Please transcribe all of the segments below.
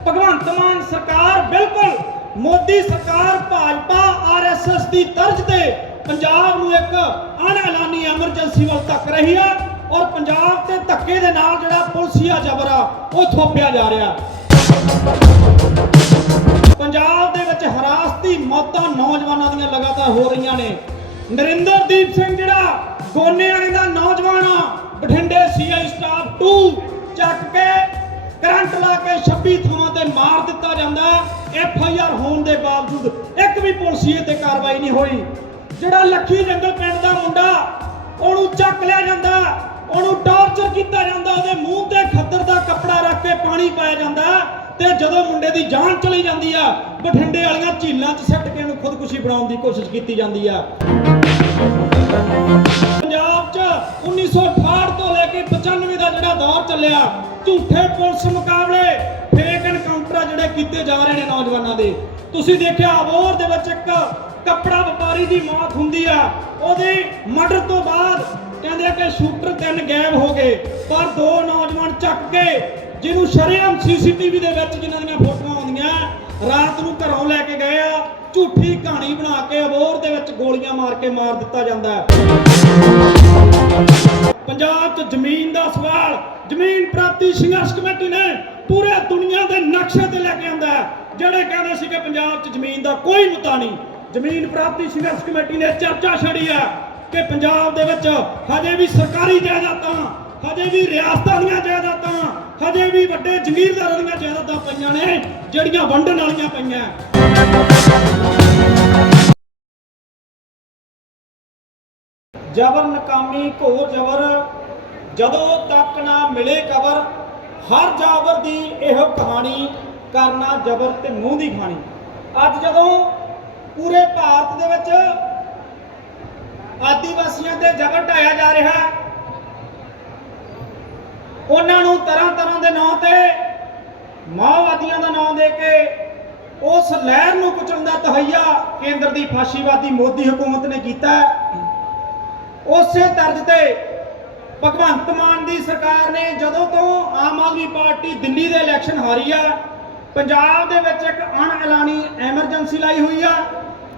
ਭਗਵੰਤ ਮਾਨ ਸਰਕਾਰ ਬਿਲਕੁਲ ਮੋਦੀ ਸਰਕਾਰ, ਭਾਜਪਾ ਆਰਐਸਐਸ ਦੀ ਤਰਜ਼ ਤੇ ਪੰਜਾਬ ਨੂੰ ਇੱਕ ਅਣਐਲਾਨੀ ਐਮਰਜੈਂਸੀ ਵੱਲ ਤੱਕ ਰਹੀ ਆ ਔਰ ਪੰਜਾਬ ਤੇ ਧੱਕੇ ਦੇ ਨਾਲ ਜਿਹੜਾ ਪੁਲਸੀਆ ਜ਼ਬਰ ਆ, ਉਹ ਥੋਪਿਆ ਜਾ ਰਿਹਾ। ਪੰਜਾਬ ਦੇ ਵਿੱਚ ਹਰਾਸਤੀ ਮੌਤਾਂ ਨੌਜਵਾਨਾਂ ਦੀਆਂ ਲਗਾਤਾਰ ਹੋ ਰਹੀਆਂ ਨੇ। ਨਰਿੰਦਰਦੀਪ ਸਿੰਘ ਜਿਹੜਾ ਗੋਨੇ ਵਾਲੇ ਦਾ ਨੌਜਵਾਨ ਆ, ਬਠਿੰਡੇ ਸੀਆਈ ਸਟਾਫ 2 ਚੱਕ ਕੇ ਕਰੰਟ ਲਾ ਕੇ 26 ਥਾਵਾਂ ਮਾਰ ਦਿੱਤਾ ਜਾਂਦਾ ਐਫ ਆਈ ਆਰ ਹੋਣ ਦੇ ਬਾਵਜੂਦ ਇੱਕ ਵੀ ਪੁਲਿਸੀਏ ਤੇ ਕਾਰਵਾਈ ਨਹੀਂ ਹੋਈ। ਜਿਹੜਾ ਲੱਖੀ ਜੰਗਲ ਪਿੰਡ ਦਾ ਮੁੰਡਾ, ਉਹਨੂੰ ਚੱਕ ਲਿਆ ਜਾਂਦਾ ਉਹਨੂੰ ਟਾਰਚਰ ਕੀਤਾ ਜਾਂਦਾ, ਉਹਦੇ ਮੂੰਹ ਤੇ ਖੱਦਰ ਦਾ ਕੱਪੜਾ ਰੱਖ ਕੇ ਪਾਣੀ ਪਾਇਆ ਜਾਂਦਾ ਤੇ ਜਦੋਂ ਮੁੰਡੇ ਦੀ ਜਾਨ ਚਲੀ ਜਾਂਦੀ ਆ, ਬਠਿੰਡੇ ਵਾਲੀਆਂ ਝੀਲਾਂ 'ਚ ਸਿੱਟ ਕੇ ਉਹਨੂੰ ਖੁਦਕੁਸ਼ੀ ਬਣਾਉਣ ਦੀ ਕੋਸ਼ਿਸ਼ ਕੀਤੀ ਜਾਂਦੀ ਆ। ਪੰਜਾਬ 'ਚ 1968 ਤੋਂ ਲੈ ਕੇ 95 ਦਾ ਜਿਹੜਾ ਦੌਰ ਚੱਲਿਆ, ਝੂਠੇ ਪੁਲਿਸ ਮੁਕਾਬਲੇ ਕੀਤੇ ਜਾ ਰਹੇ ਨੇ ਨੌਜਵਾਨਾਂ ਦੇ। ਤੁਸੀਂ ਦੇਖਿਆ ਅਬੋਰ ਦੇ ਵਿੱਚ ਇੱਕ ਕੱਪੜਾ ਵਪਾਰੀ ਦੀ ਮੌਤ ਹੁੰਦੀ ਆ। ਉਹਦੇ ਮਰਡਰ ਤੋਂ ਬਾਅਦ ਕਹਿੰਦੇ ਕਿ ਸ਼ੂਟਰ ਤਿੰਨ ਗਾਇਬ ਹੋ ਗਏ, ਪਰ ਦੋ ਨੌਜਵਾਨ ਚੱਕ ਕੇ ਜਿਹਨੂੰ ਸ਼ਰੇਆਮ ਸੀਸੀਟੀਵੀ ਦੇ ਵਿੱਚ ਜਿਨ੍ਹਾਂ ਦੀਆਂ ਫੋਟੋਆਂ ਆਉਂਦੀਆਂ, ਰਾਤ ਨੂੰ ਘਰੋਂ ਲੈ ਕੇ ਗਏ ਆ। ਝੂਠੀ ਕਹਾਣੀ ਬਣਾ ਕੇ ਅਬੋਰ ਦੇ ਵਿੱਚ ਗੋਲੀਆਂ ਮਾਰ ਕੇ ਮਾਰ ਦਿੱਤਾ ਜਾਂਦਾ ਹੈ। ਪੰਜਾਬ 'ਚ ਜ਼ਮੀਨ ਦਾ ਸਵਾਲ, ਜ਼ਮੀਨ ਪ੍ਰਾਪਤੀ ਸੰਘਰਸ਼ ਕਮੇਟੀ ਨੇ ਪੂਰੇ ਦੁਨੀਆ ਦੇ ਨਕਸ਼ੇ ਤੇ ਲੈ ਕੇ ਆਂਦਾ ਹੈ। ਜਿਹੜੇ ਕਹਿੰਦੇ ਸੀ ਕਿ ਪੰਜਾਬ 'ਚ ਜ਼ਮੀਨ ਦਾ ਕੋਈ ਮੁੱਦਾ ਨਹੀਂ, ਜ਼ਮੀਨ ਪ੍ਰਾਪਤੀ ਸੰਘਰਸ਼ ਕਮੇਟੀ ਨੇ ਚਰਚਾ ਛੜੀ ਹੈ ਕਿ ਪੰਜਾਬ ਦੇ ਵਿੱਚ ਹਜੇ ਵੀ ਸਰਕਾਰੀ ਜਾਇਦਾਦਾਂ, ਹਜੇ ਵੀ ਰਿਆਸਤਾਂ ਦੀਆਂ ਜਾਇਦਾਦਾਂ, ਹਜੇ ਵੀ ਵੱਡੇ ਜ਼ਮੀਰਦਾਰਾਂ ਦੀਆਂ ਜਾਇਦਾਦਾਂ ਪਈਆਂ ਨੇ, ਜਿਹੜੀਆਂ ਵੰਡਣ ਵਾਲੀਆਂ ਪਈਆਂ ਜਬਰ ਨਕਾਮੀ, ਘੋਰ ਜਬਰ, ਜਦੋਂ ਤੱਕ ਨਾ ਮਿਲੇ ਕਬਰ ਹਰ ਜਾਬਰ ਦੀ ਇਹੋ ਕਹਾਣੀ ਕਰਨਾ ਜਬਰ ਤੇ ਮੂੰਹ ਦੀ ਖਾਣੀ ਅੱਜ ਜਦੋਂ ਪੂਰੇ ਭਾਰਤ ਦੇ ਵਿੱਚ ਆਦੀਵਾਸੀਆਂ ਤੇ ਜਬਰ ਢਾਇਆ ਜਾ ਰਿਹਾ ਉਹਨਾਂ ਨੂੰ ਤਰ੍ਹਾਂ ਤਰ੍ਹਾਂ ਦੇ ਨਾਂ ਤੇ, ਮਾਓਵਾਦੀਆਂ ਦਾ ਨਾਂ ਦੇ ਕੇ ਉਸ ਲਹਿਰ ਨੂੰ ਕੁਚਲਣ ਦਾ ਤਹਈਆ ਕੇਂਦਰ ਦੀ ਫਾਸ਼ੀਵਾਦੀ ਮੋਦੀ ਹਕੂਮਤ ਨੇ ਕੀਤਾ ਉਸੇ ਤਰਜ਼ ਤੇ ਭਗਵੰਤ ਮਾਨ ਦੀ ਸਰਕਾਰ ਨੇ ਜਦੋਂ ਤੋਂ ਆਮ ਆਦਮੀ ਪਾਰਟੀ ਦਿੱਲੀ ਦੇ ਇਲੈਕਸ਼ਨ ਹਾਰੀ ਆ, ਪੰਜਾਬ ਦੇ ਵਿੱਚ ਇੱਕ ਅਣਐਲਾਨੀ ਐਮਰਜੈਂਸੀ ਲਾਈ ਹੋਈ ਆ,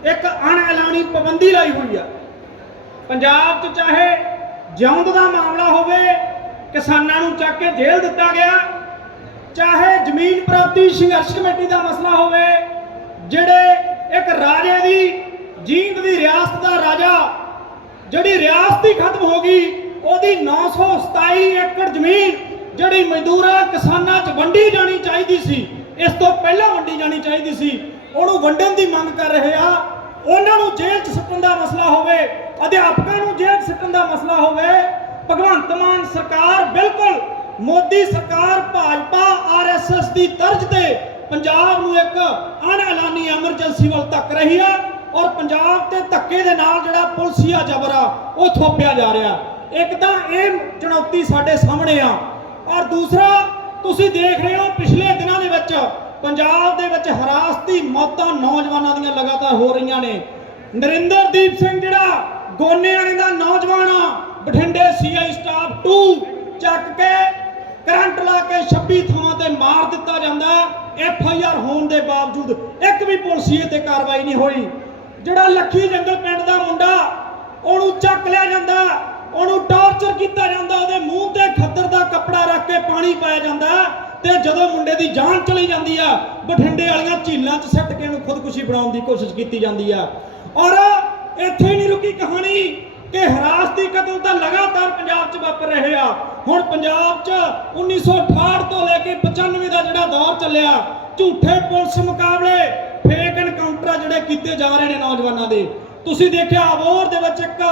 ਇੱਕ ਅਣਐਲਾਨੀ ਪਾਬੰਦੀ ਲਾਈ ਹੋਈ ਆ। ਪੰਜਾਬ 'ਚ ਚਾਹੇ ਜਿਉਂਦ ਦਾ ਮਾਮਲਾ ਹੋਵੇ, ਕਿਸਾਨਾਂ ਨੂੰ ਚੱਕ ਕੇ ਜੇਲ੍ਹ ਦਿੱਤਾ ਗਿਆ, ਚਾਹੇ ਜ਼ਮੀਨ ਪ੍ਰਾਪਤੀ ਸੰਘਰਸ਼ ਕਮੇਟੀ ਦਾ ਮਸਲਾ ਹੋਵੇ, ਜਿਹੜੇ ਇੱਕ ਰਾਜੇ ਦੀ ਜੀਂਦ ਦੀ ਰਿਆਸਤ ਦਾ ਰਾਜਾ, ਜਿਹੜੀ ਰਿਆਸਤ ਹੀ ਖਤਮ ਹੋ ਗਈ ਉਹਦੀ 927 ਏਕੜ ਜ਼ਮੀਨ ਜਿਹੜੀ ਮਜ਼ਦੂਰਾਂ, ਕਿਸਾਨਾਂ 'ਚ ਵੰਡੀ ਜਾਣੀ ਚਾਹੀਦੀ ਸੀ, ਇਸ ਤੋਂ ਪਹਿਲਾਂ ਵੰਡੀ ਜਾਣੀ ਚਾਹੀਦੀ ਸੀ, ਉਹਨੂੰ ਵੰਡਣ ਦੀ ਮੰਗ ਕਰ ਰਹੇ ਆ। ਉਹਨਾਂ ਨੂੰ ਜੇਲ੍ਹ 'ਚ ਸੁੱਟਣ ਦਾ ਮਸਲਾ ਹੋਵੇ, ਅਧਿਆਪਕਾਂ ਨੂੰ ਜੇਲ੍ਹ 'ਚ ਸੁੱਟਣ ਦਾ ਮਸਲਾ ਹੋਵੇ, ਭਗਵੰਤ ਮਾਨ ਸਰਕਾਰ ਬਿਲਕੁਲ ਮੋਦੀ ਸਰਕਾਰ, ਭਾਜਪਾ ਆਰਐਸਐਸ ਦੀ ਤਰਜ਼ ਤੇ ਪੰਜਾਬ ਨੂੰ ਇੱਕ ਅਣਐਲਾਨੀ ਐਮਰਜੈਂਸੀ ਵੱਲ ਧੱਕ ਰਹੀ ਆ ਔਰ ਪੰਜਾਬ ਤੇ ਧੱਕੇ ਦੇ ਨਾਲ ਜਿਹੜਾ ਪੁਲਸੀਆ ਜ਼ਬਰ ਆ, ਉਹ ਥੋਪਿਆ ਜਾ ਰਿਹਾ। ਇੱਕ ਤਾਂ ਇਹ ਚੁਣੌਤੀ ਸਾਡੇ ਸਾਹਮਣੇ ਆ। ਔਰ ਦੂਸਰਾ, ਤੁਸੀਂ ਦੇਖ ਰਹੇ ਹੋ ਪਿਛਲੇ ਦਿਨਾਂ ਦੇ ਵਿੱਚ ਪੰਜਾਬ ਦੇ ਵਿੱਚ ਹਰਾਸਤੀ ਮੌਤਾਂ ਨੌਜਵਾਨਾਂ ਦੀਆਂ ਲਗਾਤਾਰ ਹੋ ਰਹੀਆਂ ਨੇ। ਨਰਿੰਦਰਦੀਪ ਸਿੰਘ ਜਿਹੜਾ ਗੋਨੇ ਵਾਲੇ ਦਾ ਨੌਜਵਾਨ ਆ, ਬਠਿੰਡੇ ਸੀਆਈ ਸਟਾਫ 2 ਚੱਕ ਕੇ ਕਰੰਟ ਲਾ ਕੇ 26 ਥਾਵਾਂ ਤੇ ਮਾਰ ਦਿੱਤਾ ਜਾਂਦਾ। ਐਫ ਆਈ ਆਰ ਹੋਣ ਦੇ ਬਾਵਜੂਦ ਇੱਕ ਵੀ ਪੁਲਿਸੀਏ ਤੇ ਕਾਰਵਾਈ ਨਹੀਂ ਹੋਈ। ਜਿਹੜਾ ਲੱਖੀ ਜੰਗਲ ਪਿੰਡ ਦਾ ਮੁੰਡਾ, ਉਹਨੂੰ ਚੱਕ ਲਿਆ ਜਾਂਦਾ। ਉਹਨੂੰ ਟਾਰਚਰ ਕੀਤਾ ਜਾਂਦਾ, ਉਹਦੇ ਮੂੰਹ ਤੇ ਖੱਦਰ ਦਾ ਕੱਪੜਾ ਰੱਖ ਕੇ ਪਾਣੀ ਪਾਇਆ ਜਾਂਦਾ ਤੇ ਜਦੋਂ ਮੁੰਡੇ ਦੀ ਜਾਨ ਚਲੀ ਜਾਂਦੀ ਆ, ਬਠਿੰਡੇ ਵਾਲੀਆਂ ਝੀਲਾਂ 'ਚ ਸਿੱਟ ਕੇ ਉਹਨੂੰ ਖੁਦਕੁਸ਼ੀ ਬਣਾਉਣ ਦੀ ਕੋਸ਼ਿਸ਼ ਕੀਤੀ ਜਾਂਦੀ ਆ। ਔਰ ਇੱਥੇ ਨਹੀਂ ਰੁਕੀ ਕਹਾਣੀ ਕਿ ਹਰਾਸਤੀ ਕਤਲ ਤਾਂ ਲਗਾਤਾਰ ਪੰਜਾਬ 'ਚ ਵਾਪਰ ਰਹੇ ਆ। ਹੁਣ ਪੰਜਾਬ 'ਚ 1968 ਤੋਂ ਲੈ ਕੇ 95 ਦਾ ਜਿਹੜਾ ਦੌਰ ਚੱਲਿਆ, ਝੂਠੇ ਪੁਲਿਸ ਮੁਕਾਬਲੇ ਫੇਕ ਐਨਕਾਊਂਟਰ ਜਿਹੜੇ ਕੀਤੇ ਜਾ ਰਹੇ ਨੇ ਨੌਜਵਾਨਾਂ ਦੇ। ਤੁਸੀਂ ਦੇਖਿਆ ਅਬੋਰ ਦੇ ਵਿੱਚ ਇੱਕ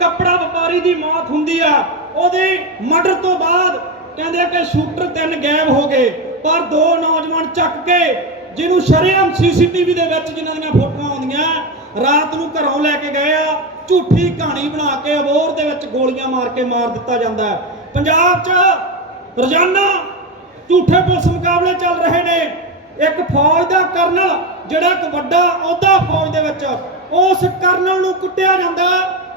ਕੱਪੜਾ ਵਪਾਰੀ ਦੀ ਮੌਤ ਹੁੰਦੀ ਆ। ਉਹਦੇ ਮਰਡਰ ਤੋਂ ਬਾਅਦ ਕਹਿੰਦੇ ਕਿ ਸ਼ੂਟਰ ਤਿੰਨ ਗਾਇਬ ਹੋ ਗਏ, ਪਰ ਦੋ ਨੌਜਵਾਨ ਚੱਕ ਕੇ ਜਿਹਨੂੰ ਸ਼ਰੇਆਮ ਸੀਸੀਟੀਵੀ ਦੇ ਵਿੱਚ ਜਿਨ੍ਹਾਂ ਦੀਆਂ ਫੋਟੋਆਂ ਆਉਂਦੀਆਂ, ਰਾਤ ਨੂੰ ਘਰੋਂ ਲੈ ਕੇ ਗਏ ਆ। ਝੂਠੀ ਕਹਾਣੀ ਬਣਾ ਕੇ ਅਬੋਰ ਦੇ ਵਿੱਚ ਗੋਲੀਆਂ ਮਾਰ ਕੇ ਮਾਰ ਦਿੱਤਾ ਜਾਂਦਾ ਹੈ। ਪੰਜਾਬ 'ਚ ਰੋਜ਼ਾਨਾ ਝੂਠੇ ਪੁਲਿਸ ਮੁਕਾਬਲੇ ਚੱਲ ਰਹੇ ਨੇ। ਇੱਕ ਫੌਜ ਦਾ ਕਰਨਲ, ਜਿਹੜਾ ਇੱਕ ਵੱਡਾ ਅਹੁਦਾ ਫੌਜ ਦੇ ਵਿੱਚ, ਉਸ ਕਰਨਲ ਨੂੰ ਕੁੱਟਿਆ ਜਾਂਦਾ।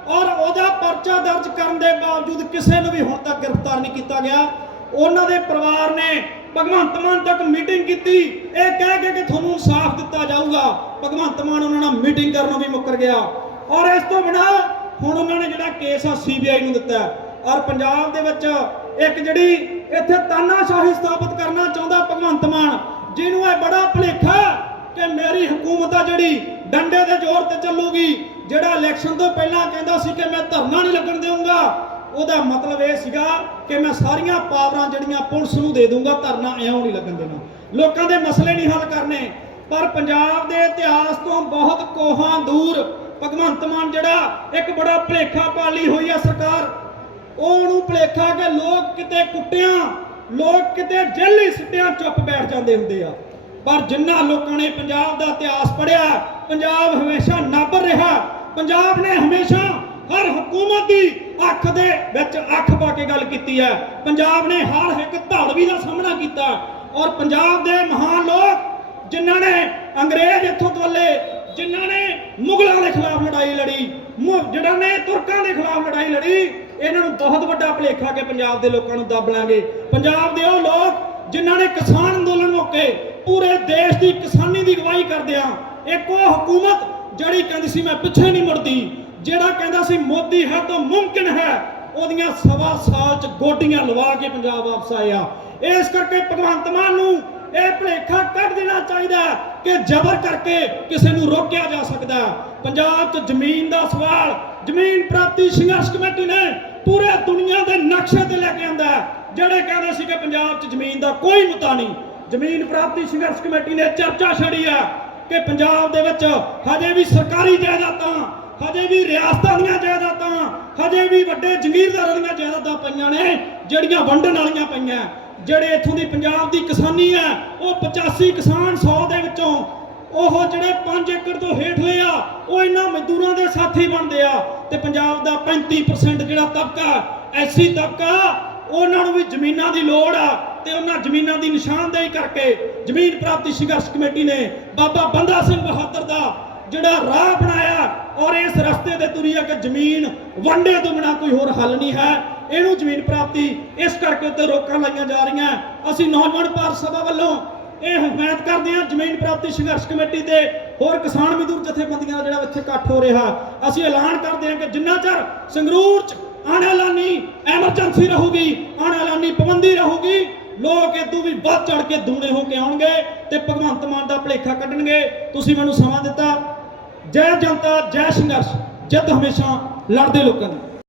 ਔਰ ਉਹਦਾ ਪਰਚਾ ਦਰਜ ਕਰਨ ਦੇ ਬਾਵਜੂਦ ਕਿਸੇ ਨੂੰ ਵੀ ਹੁਣ ਤੱਕ ਗ੍ਰਿਫਤਾਰ ਨਹੀਂ ਕੀਤਾ ਗਿਆ। ਉਹਨਾਂ ਦੇ ਪਰਿਵਾਰ ਨੇ ਭਗਵੰਤ ਮਾਨ ਤੱਕ ਮੀਟਿੰਗ ਕੀਤੀ। ਇਹ ਕਹਿ ਕੇ ਕਿ ਤੁਹਾਨੂੰ ਇਨਸਾਫ ਦਿੱਤਾ ਜਾਊਗਾ। ਭਗਵੰਤ ਮਾਨ ਉਹਨਾਂ ਨਾਲ ਮੀਟਿੰਗ ਕਰਨੋਂ ਵੀ ਮੁੱਕਰ ਗਿਆ। ਔਰ ਇਸ ਤੋਂ ਬਿਨਾਂ ਹੁਣ ਉਹਨਾਂ ਨੇ ਜਿਹੜਾ ਕੇਸ ਆ ਸੀਬੀਆਈ ਨੂੰ ਦਿੱਤਾ ਔਰ ਪੰਜਾਬ ਦੇ ਵਿੱਚ ਇੱਕ ਜਿਹੜੀ ਇੱਥੇ ਤਾਨਾਸ਼ਾਹੀ ਸਥਾਪਿਤ ਕਰਨਾ ਚਾਹੁੰਦਾ ਭਗਵੰਤ ਮਾਨ, ਜਿਹਨੂੰ ਇਹ ਬੜਾ ਭੁਲੇਖਾ ਕਿ ਮੇਰੀ ਹਕੂਮਤ ਆ ਜਿਹੜੀ ਡੰਡੇ ਦੇ ਜ਼ੋਰ ਤੇ ਚੱਲੂਗੀ। ਜਿਹੜਾ ਇਲੈਕਸ਼ਨ ਤੋਂ ਪਹਿਲਾਂ ਕਹਿੰਦਾ ਸੀ ਕਿ ਮੈਂ ਧਰਨਾ ਨਹੀਂ ਲੱਗਣ ਦੇਵਾਂਗਾ ਉਹਦਾ ਮਤਲਬ ਇਹ ਸੀਗਾ ਕਿ ਮੈਂ ਸਾਰੀਆਂ ਪਾਵਰਾਂ ਜਿਹੜੀਆਂ ਪੁਲਿਸ ਨੂੰ ਦੇ ਦੂੰਗਾ ਧਰਨਾ ਇਉਂ ਨਹੀਂ ਲੱਗਣ ਦੇਣਾ। ਲੋਕਾਂ ਦੇ ਮਸਲੇ ਨਹੀਂ ਹੱਲ ਕਰਨੇ, ਪਰ ਪੰਜਾਬ ਦੇ ਇਤਿਹਾਸ ਤੋਂ ਬਹੁਤ ਕੋਹਾਂ ਦੂਰ ਭਗਵੰਤ ਮਾਨ ਜਿਹੜਾ ਇੱਕ ਬੜਾ ਭੁਲੇਖਾ ਪਾਲੀ ਹੋਈ ਆ ਸਰਕਾਰ, ਉਹਨੂੰ ਭੁਲੇਖਾ ਕਿ ਲੋਕ ਕਿਤੇ ਕੁੱਟਿਆਂ, ਲੋਕ ਕਿਤੇ ਜੇਲੀ ਸਿੱਟਿਆਂ ਚੁੱਪ ਬੈਠ ਜਾਂਦੇ ਹੁੰਦੇ ਆ। ਪਰ ਜਿੰਨਾ ਲੋਕਾਂ ਨੇ ਪੰਜਾਬ ਦਾ ਇਤਿਹਾਸ ਪੜ੍ਹਿਆ, ਪੰਜਾਬ ਹਮੇਸ਼ਾ ਨਾਬਰ ਰਿਹਾ। ਪੰਜਾਬ ਨੇ ਹਮੇਸ਼ਾ ਹਰ ਹਕੂਮਤ ਦੀ ਅੱਖ ਦੇ ਵਿੱਚ ਅੱਖ ਪਾ ਕੇ ਗੱਲ ਕੀਤੀ ਹੈ। ਪੰਜਾਬ ਨੇ ਹਰ ਇੱਕ ਧੜਵੀ ਦਾ ਸਾਹਮਣਾ ਕੀਤਾ। ਔਰ ਪੰਜਾਬ ਦੇ ਮਹਾਨ ਲੋਕ ਜਿਨ੍ਹਾਂ ਨੇ ਅੰਗਰੇਜ਼ ਇੱਥੋਂ ਤੋਲੇ ਜਿਨ੍ਹਾਂ ਨੇ ਮੁਗਲਾਂ ਦੇ ਖਿਲਾਫ ਲੜਾਈ ਲੜੀ, ਮੁ- ਜਿਹਨਾਂ ਨੇ ਤੁਰਕਾਂ ਦੇ ਖਿਲਾਫ ਲੜਾਈ ਲੜੀ, ਇਹਨਾਂ ਨੂੰ ਬਹੁਤ ਵੱਡਾ ਭੁਲੇਖਾ ਕਿ ਪੰਜਾਬ ਦੇ ਲੋਕਾਂ ਨੂੰ ਦੱਬ ਲਾਂਗੇ। ਪੰਜਾਬ ਦੇ ਉਹ ਲੋਕ ਜਿਨ੍ਹਾਂ ਨੇ ਕਿਸਾਨ ਅੰਦੋਲਨ ਮੌਕੇ ਪੂਰੇ ਦੇਸ਼ ਦੀ ਕਿਸਾਨੀ ਦੀ ਅਗਵਾਈ ਕਰਦਿਆਂ ਇੱਕ ਉਹ ਹਕੂਮਤ ਜਿਹੜੀ ਕਹਿੰਦੀ ਸੀ, ਮੈਂ ਪਿੱਛੇ ਨਹੀਂ ਮੁੜਦੀ। ਜਿਹੜਾ ਕਹਿੰਦਾ ਸੀ, ਮੋਦੀ ਹੈ ਤਾਂ ਮੁਮਕਿਨ ਹੈ। ਉਹਦੀਆਂ ਸਵਾ ਸਾਲ ਚ ਗੋਡੀਆਂ ਲਵਾ ਕੇ ਪੰਜਾਬ ਵਾਪਸ ਆਇਆ। ਇਸ ਕਰਕੇ ਭਗਵੰਤ ਮਾਨ ਨੂੰ ਇਹ ਭੁਲੇਖਾ ਕੱਢ ਦੇਣਾ ਚਾਹੀਦਾ ਕਿ ਜ਼ਬਰ ਕਰਕੇ ਕਿਸੇ ਨੂੰ ਰੋਕਿਆ ਜਾ ਸਕਦਾ ਪੰਜਾਬ 'ਚ ਜ਼ਮੀਨ ਦਾ ਸਵਾਲ, ਜ਼ਮੀਨ ਪ੍ਰਾਪਤੀ ਸੰਘਰਸ਼ ਕਮੇਟੀ ਨੇ ਪੂਰੇ ਦੁਨੀਆ ਦੇ ਨਕਸ਼ੇ ਤੇ ਲੈ ਕੇ ਆਂਦਾ ਜਿਹੜੇ ਕਹਿੰਦੇ ਸੀ ਕਿ ਪੰਜਾਬ 'ਚ ਜ਼ਮੀਨ ਦਾ ਕੋਈ ਮੁੱਦਾ ਨਹੀਂ, ਜ਼ਮੀਨ ਪ੍ਰਾਪਤੀ ਸੰਘਰਸ਼ ਕਮੇਟੀ ਨੇ ਚਰਚਾ ਛੜੀ ਹੈ। ਕਿ ਪੰਜਾਬ ਦੇ ਵਿੱਚ ਹਜੇ ਵੀ ਸਰਕਾਰੀ ਜਾਇਦਾਦਾਂ, ਹਜੇ ਵੀ ਰਿਆਸਤਾਂ ਦੀਆਂ ਜਾਇਦਾਦਾਂ, ਹਜੇ ਵੀ ਵੱਡੇ ਜ਼ਮੀਰਦਾਰਾਂ ਦੀਆਂ ਜਾਇਦਾਦਾਂ ਪਈਆਂ ਨੇ, ਜਿਹੜੀਆਂ ਵੰਡਣ ਵਾਲੀਆਂ ਪਈਆਂ। ਜਿਹੜੇ ਇੱਥੋਂ ਦੀ ਪੰਜਾਬ ਦੀ ਕਿਸਾਨੀ ਹੈ, ਉਹ 85 ਕਿਸਾਨ 100 ਦੇ ਵਿੱਚੋਂ, ਉਹ ਜਿਹੜੇ 5 ਏਕੜ ਤੋਂ ਹੇਠਲੇ ਆ, ਉਹ ਇਹਨਾਂ ਮਜ਼ਦੂਰਾਂ ਦੇ ਸਾਥੀ ਬਣਦੇ ਆ। ਤੇ ਪੰਜਾਬ ਦਾ 35% ਜਿਹੜਾ ਤਬਕਾ, ਐਸੀ ਤਬਕਾ, ਉਹਨਾਂ ਨੂੰ ਵੀ ਜ਼ਮੀਨਾਂ ਦੀ ਲੋੜ ਆ। ਤੇ ਉਹਨਾਂ ਜ਼ਮੀਨਾਂ ਦੀ ਨਿਸ਼ਾਨਦੇਹੀ ਕਰਕੇ ਜ਼ਮੀਨ ਪ੍ਰਾਪਤੀ ਸੰਘਰਸ਼ ਕਮੇਟੀ ਨੇ ਬਾਬਾ ਬੰਦਾ ਸਿੰਘ ਬਹਾਦਰ ਦਾ ਜਿਹੜਾ ਰਾਹ ਬਣਾਇਆ ਔਰ ਇਸ ਰਸਤੇ ਤੇ ਤੁਰੀ ਕਿ ਜ਼ਮੀਨ ਵੰਡੇ ਤੋਂ ਬਿਨਾ ਕੋਈ ਹੋਰ ਹੱਲ ਨਹੀਂ ਹੈ, ਇਹਨੂੰ ਜ਼ਮੀਨ ਪ੍ਰਾਪਤੀ ਇਸ ਕਰਕੇ ਉੱਤੇ ਰੋਕਾਂ ਲਾਈਆਂ ਜਾ ਰਹੀਆਂ। ਅਸੀਂ ਨੌਜਵਾਨ ਭਾਰਤ ਸਭਾ ਵੱਲੋਂ ਇਹ ਹਮਾਇਤ ਕਰਦੇ ਹਾਂ, ਜ਼ਮੀਨ ਪ੍ਰਾਪਤੀ ਸੰਘਰਸ਼ ਕਮੇਟੀ ਤੇ ਹੋਰ ਕਿਸਾਨ ਮਜ਼ਦੂਰ ਜਥੇਬੰਦੀਆਂ ਦਾ ਜਿਹੜਾ ਇੱਥੇ ਇਕੱਠ ਹੋ ਰਿਹਾ, ਅਸੀਂ ਐਲਾਨ ਕਰਦੇ ਹਾਂ ਕਿ ਜਿੰਨਾ ਚਿਰ ਸੰਗਰੂਰ ਚ ਆਣਾਲਾਨੀ ਐਮਰਜੈਂਸੀ ਰਹੂਗੀ ਆਣਾਲਾਨੀ ਪਾਬੰਦੀ ਰਹੂਗੀ ਲੋਕ ਇਦੋਂ ਵੀ ਵੱਧ ਚੜ ਕੇ ਦੂਣੇ ਹੋ ਕੇ ਆਉਣਗੇ ਤੇ ਭਗਵੰਤ ਮਾਨ ਦਾ ਭਲੇਖਾ ਕੱਢਣਗੇ। ਤੁਸੀਂ ਮੈਨੂੰ ਸਮਾਂ ਦਿੱਤਾ। ਜੈ ਜਨਤਾ, ਜੈ ਸੰਘਰਸ਼। ਜਿੱਤ ਹਮੇਸ਼ਾ ਲੜਦੇ ਲੋਕਾਂ ਦੀ।